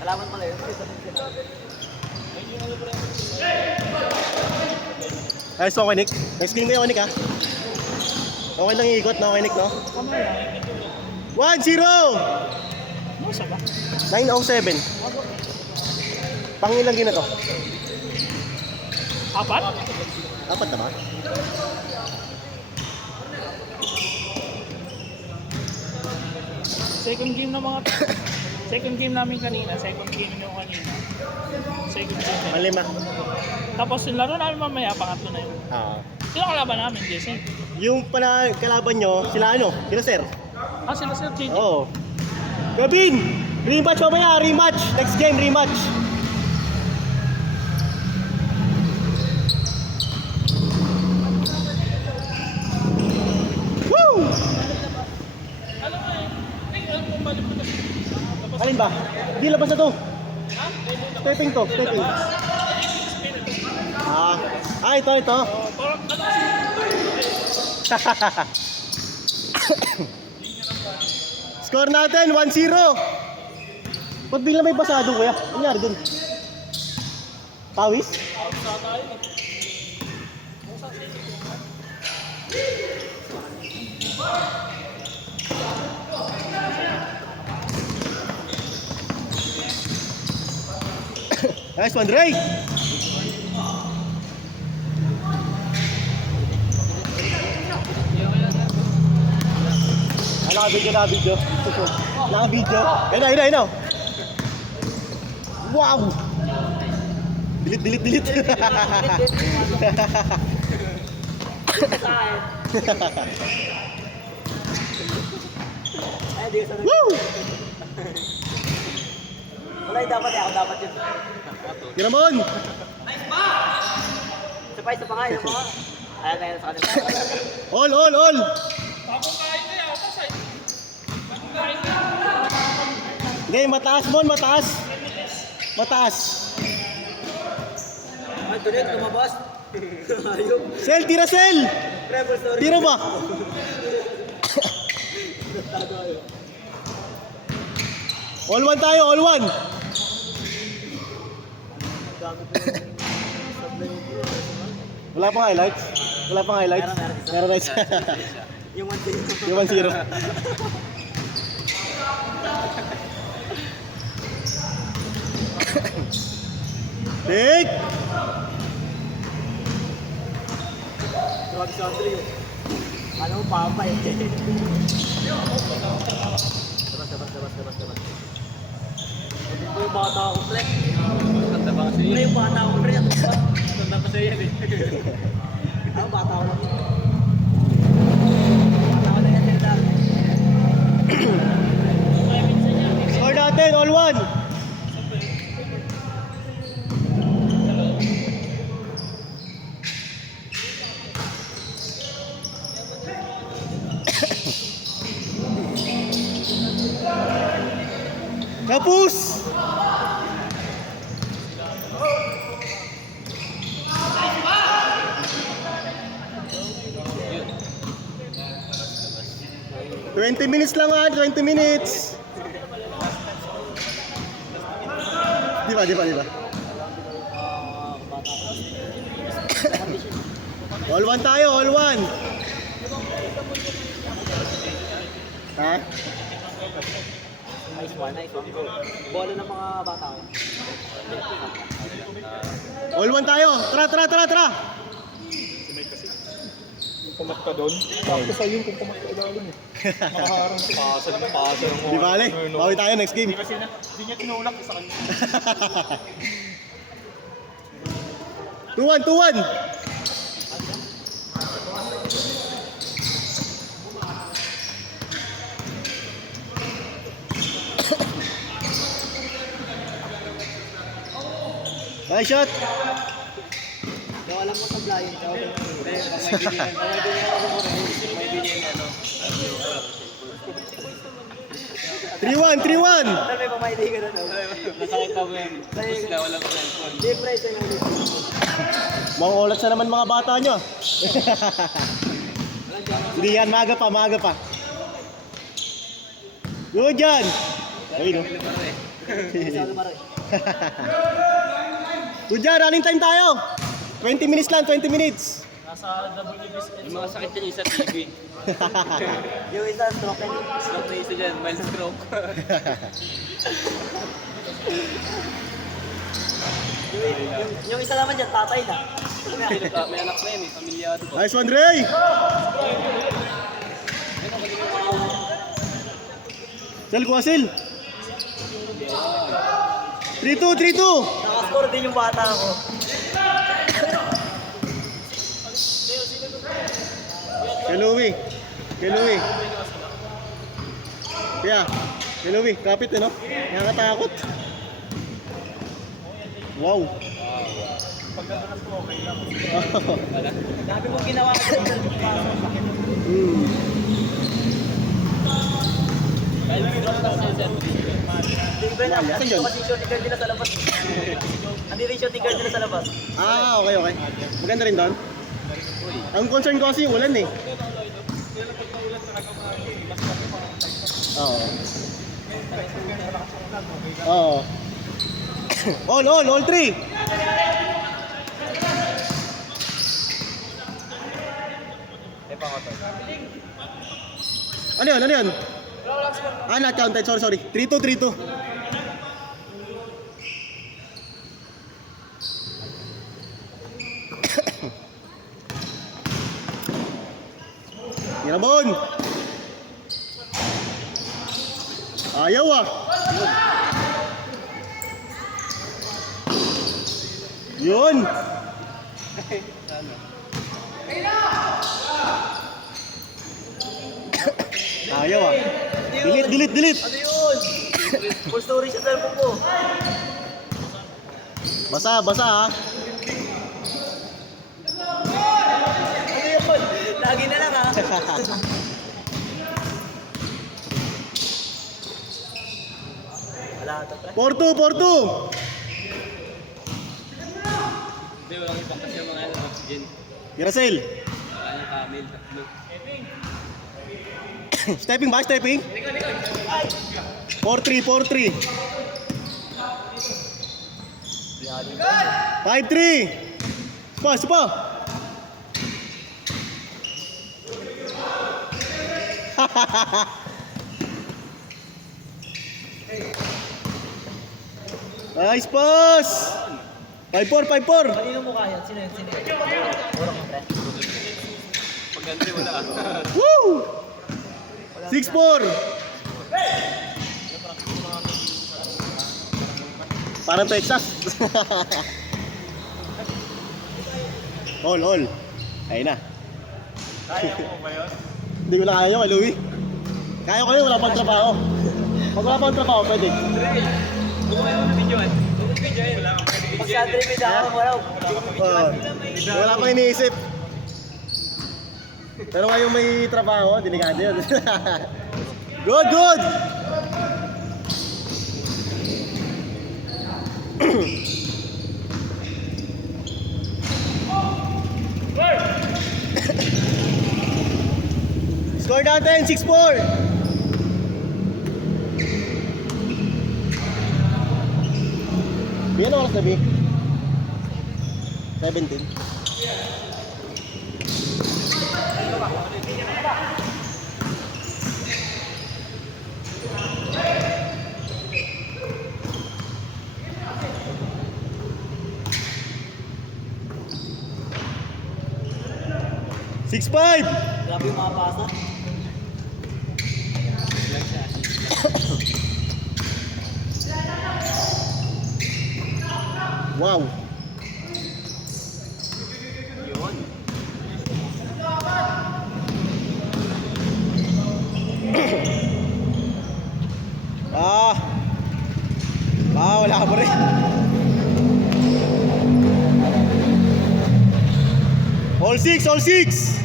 Kalaban pala yun. Ayos mo, Nick. Next game mo yung Nick, ha? Okay lang iikot, no? Okay, Nick, no? 1-0! Ano siya ba? 9:07. Pangilang game na to? Apat? Apat na ba? Second game na mga... Second game namin kanina. Second game nyo kanina. Second game na. Panglima. Tapos yung laro namin mamaya, pangatlo na yun. Sino kalaban namin, Jesse? Yung pala kalaban nyo, sila ano? Sila sir? Ah, sila Sir JJ. Oo. Gabin! Rematch mamaya, rematch! Next game, rematch! Woo! Alam mo eh, tingnan mo balik mo na. Alin ba? Di labas na to. Stepping to, stepping. Ito. Parang ano Score natin, 1-0. Ba't bigla may pasado, kuya? Ano nangyari dun? Pawis? Nice one, Drake! Naka-video. Naka-video. Ayun na. Wow! Delete. Woo! Wala yung dapat eh, ako dapat yun. Kiramon! Isa pa nga. Ayan sa kanila. All! Ako kain na yan, pasay. Ako kain na. Hindi, mataas, Mon, mataas. Ay, tuloy, lumabas. Ayun. Sel, tira, Sel! Trevor, sorry. Tira ba? All one tayo, all one! Wala pang highlights? Meron nice. Yung 1-0. Yung 1-0. Take! Grabe si Andre yun. Ano mo, papa eh. Labas. Ito yung bata akong pre. Ganda ba kasi? Ito yung bata akong pre. Ganda kasi yan eh. Ano, bata ako lang yun. Bata ako lang yan sila. Score natin, all one! Kapus! $20 minutes lang, 20 minutes. Di ba? All one tayo, all one. Ha? Nice one. Bola ng mga bata ko. All one tayo. Tara. Pumat ka doon. Tapos ayun kung pumat ka doon eh. Makaharang pasa ng Di bale, bawi tayo next game. Kasi hindi niya tinulak sa kanya. 2-1. Nice shot. Kaya alam mo sa blind. May bilhin ano. 3-1. Sir, may pamaili ka na. Nasakit ako yan. Tapos na walang cellphone. Di price yung ulit. Mga olas na naman mga bata nyo. Hindi yan, maaga pa. Good yan. Ayun, no? Good job, running time tayo. 20 minutes lang, 20 minutes. Nasa WBC. Yung mga sakit yan yung sa TV. Yung isa, stroke na Stroke na isa dyan, mild stroke. yung isa naman dyan, tatay na. May anak na yan eh, pamilyado pa. Nice one, Dre. Sel, kuha Sel. 3-2, 3-2. Nakascore din yung bata ko. Kay Louie. Kay Louie. Kaya, kay Louie. Kapit eh, no? Nakakatakot. Wow. Dami mong ginawa ko dito. Hmm. Di ba na? Asan Kasi yun? kasi shooting guard nila sa labas. Hindi rin shooting guard nila sa labas. Ah, okay, okay. Maganda rin doon. Ang concern ko kasi yung ulan eh. Oo. Oo. All three. Ano yun, ano yun? Ah, not counted. Sorry. 3-2, 3-2. Yarabon! Ayaw ah! Yun! Ayaw ah! Delete! Ano yun? Full story sa cellphone ko. Basa ah! Ano yun? Lagi na lang ha. Wala ito pre. 4-2! Hindi, walang ibang kasi yung mga oxygen. Yarasel! Kaya Camille, tatlo. Stepping ba? Stepping? 4-3 5-3 Spa Nice pass 5-4 Kanino mukha yan? Sino yun? Urok mo pre. Pag ganti, wala. Woo! 6-4 Parang Texas All Ayun na Kaya mo ba yun? Hindi ko na kaya kay Louie. Kaya ko yun, wala pang trabaho. Pag wala pang trabaho, pwede. Kung ayaw na videoan. Kung videoan, wala kang pwede Pag videoan. sa trip ako, wala. Wala pang iniisip. Pero ngayon may trabaho, delikado yun. Good! Score natin, 6-4. Yan oras na, B? 17. Six five. Grabe yung mga pasa. Wow. Yun. Wala ka pa rin. All six!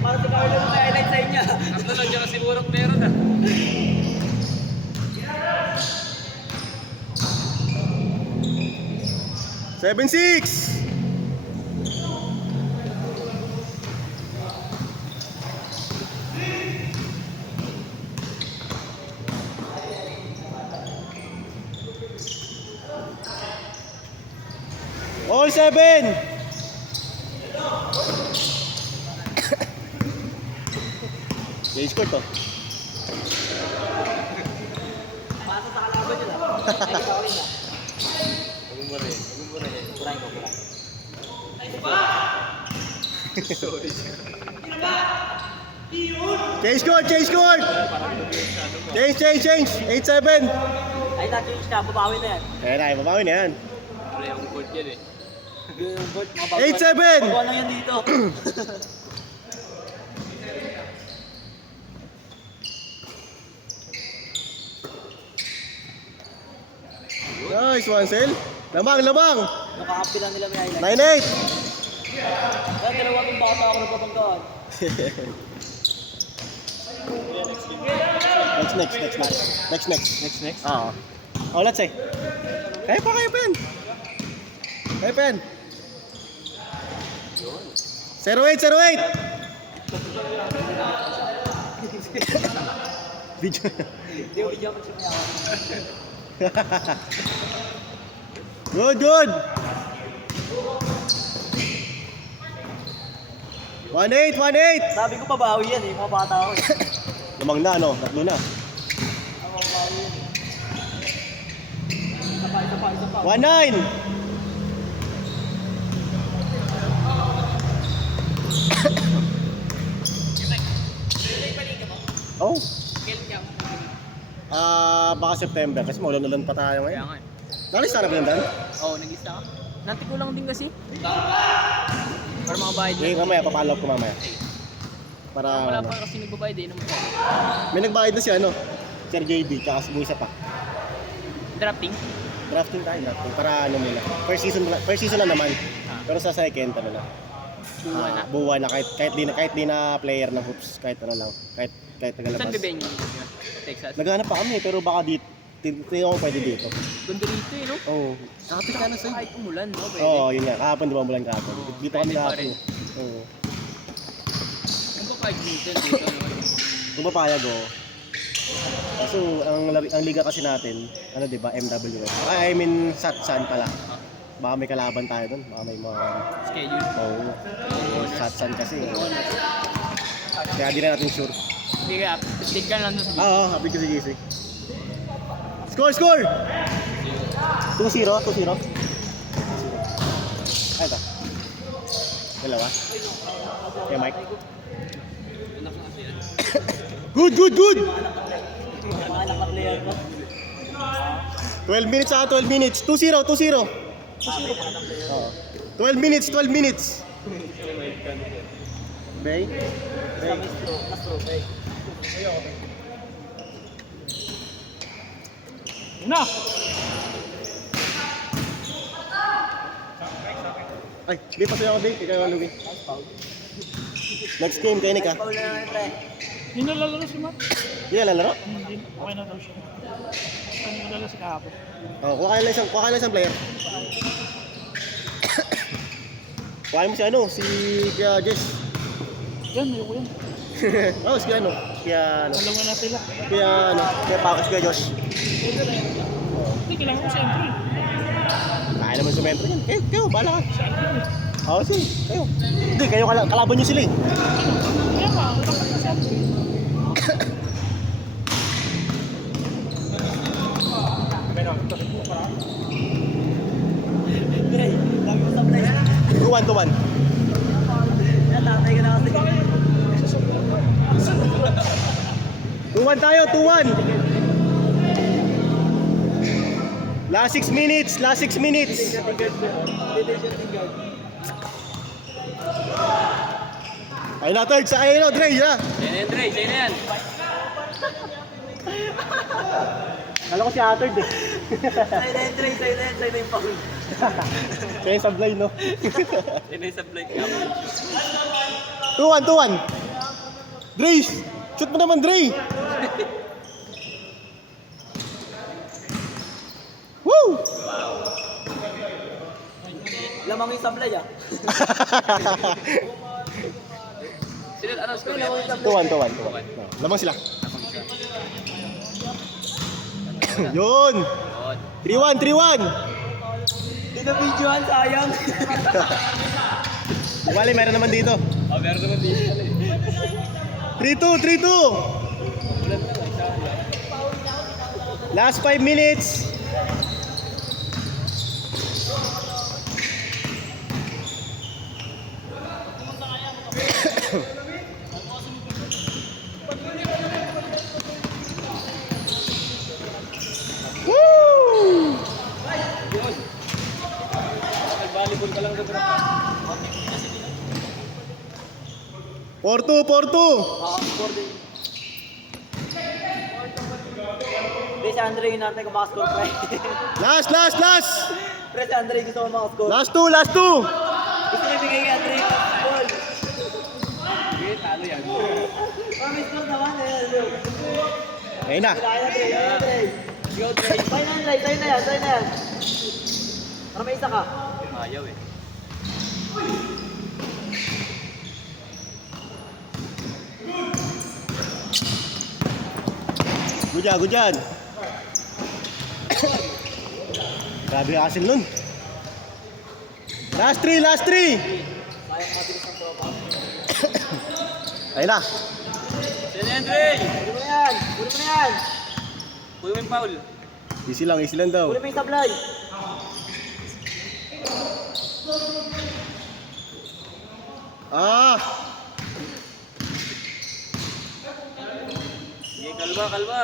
Para si Carlo yung highlight sa inyo. Tatlo lang dyan kasi murok meron ah. Seven six. 4-7. Change court to. Pasa sa kalaban nila. Ay, ikaw rin ah. Huwag mo rin. Kuray ko, kuray. Change court, change court. Change. 8-7. Ay, na-change na. Babawi na yan. Ayan na, babawi na yan. Wala yung court yan eh. Yung board, mga babawi. 8-7. Babawi lang yan dito. Nice, Wansel. Lamang. Nakakampi lang nila may highlight. 9-8. Kaya dalawa kong bata ako napapanggaan. Next. Oo. Oh, let's say. Kaya pa yan. 08. Video. Hindi ko bigyan ko siya Good. 1-8. Sabi ko babawi yan eh, mga bata ako eh. Lamang na, no? Tatlo na. Babawi yan. Isa pa. 1-9. Oh. Baka September kasi maulan-ulan pa tayo Kaya ngayon. nga eh. Nalista na ba yan, Dan? Oo, nag-isa ka. Nanti ko lang din kasi. Para mga bayad Eh, mamaya, papalaw ko mamaya. Para, Wala ano. pa kasi nagbabayad eh. Naman. May nagbayad na si ano, Sir JB, tsaka si Buisa pa. Drafting. Drafting. Para ano muna. First season na naman. Pero sa second, ano na. Buwan na. Buwan na, kahit di na player ng hoops, kahit ano lang. Kahit nagalabas. Saan bebe niyo? Texas. Naghanap pa kami, pero baka dito. Tingnan ko pwede dito. Ganda rito eh, no? Oo. Nakapit ka na sa'yo. Kahit umulan, no? Pwede. Oo, yun nga. Kahapon, di ba umulan kahapon? Oo, Dito kami pwede pa kahapon. rin. Oo. Kung pa kahit dito, no? Kung papayag, oo. Kaso, ang liga kasi natin, ano di ba, MWS. I mean, Satsan pala. Baka may kalaban tayo dun. Baka may mga... Schedule. Oo. Satsan kasi. Kaya di na natin sure. Hindi ka, update ka lang doon sa Oo, happy ko si GC. Score! 2-0. Ay, ito. Dalawa. Okay, Mike. Good! Mga anak na player ko. 12 minutes 12 minutes. 2-0. Oo. 12 minutes. Bay? Na-stroke eh. Na! Ay, di pa sa'yo ako, Bay. Ikaw yung lugi. Next game, kayo ka. Paula na ito eh. Hindi nalalaro si Matt. Hindi na lalaro? Hindi. Okay na daw siya. Kanina nalala si kahapon. Oo, kuha kayo lang isang player. Kuha mo si ano, si Kuya Jess. Yan, ayoko yan. Oo, si ano. Dalawa na sila. Kuya Pacos, Kuya Josh. Hindi, kailangan ko si entry. Kaya naman sa metro yan. Kayo, bahala ka. Si entry. Oo, sige, kayo. Hindi, kayo kalaban nyo sila eh. Kaya nga, dapat na si entry. Hey, dami mo sa play. 2-1. Natatay ka na kasi. 2-1 tayo, 2-1. Last 6 minutes. Ayun na, third. Ayun na, Dre, ha? Sa'yo na yan. Kala ko si Atard eh. Silent yung foul. Kaya yung sablay, no? Sa'yo na yung sablay. 2-1. Dre, shoot mo naman, Dre. Woo! Lamang yung sablay ah. Sino, ano score yan? 2-1. Lamang sila. Yun. 3-1. Hindi na videoan, sayang. Bali, meron naman dito. Meron naman dito pala eh. 3-2, 3-2. Last 5 minutes. Woo! Nag-volleyball ka lang sa bro. 4-2, 4-2. Hindi, si Andre yung natin kung makascore pa. Last, last, last. Pre, si Andre gusto ko makascore. Last 2, last 2. Gusto niya bigay kay Andre yung ball. Sige, talo yan. May score naman eh. Ayun na. Kaya Andre, kaya Andre. Go, Trey. Tayo na yan, Lai, tayo na yan, tayo na yan. Para may isa ka. Ayaw eh. Good job, good job. Grabe yung asin nun. Last 3, last 3. Ayun na. Sino yan, Trey? Puli mo na yan, puli mo na yan. Puyo mo yung foul. Easy lang daw. Puli mo yung sablay. Ah! Sige, kalma, kalma.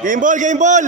Game ball, game ball!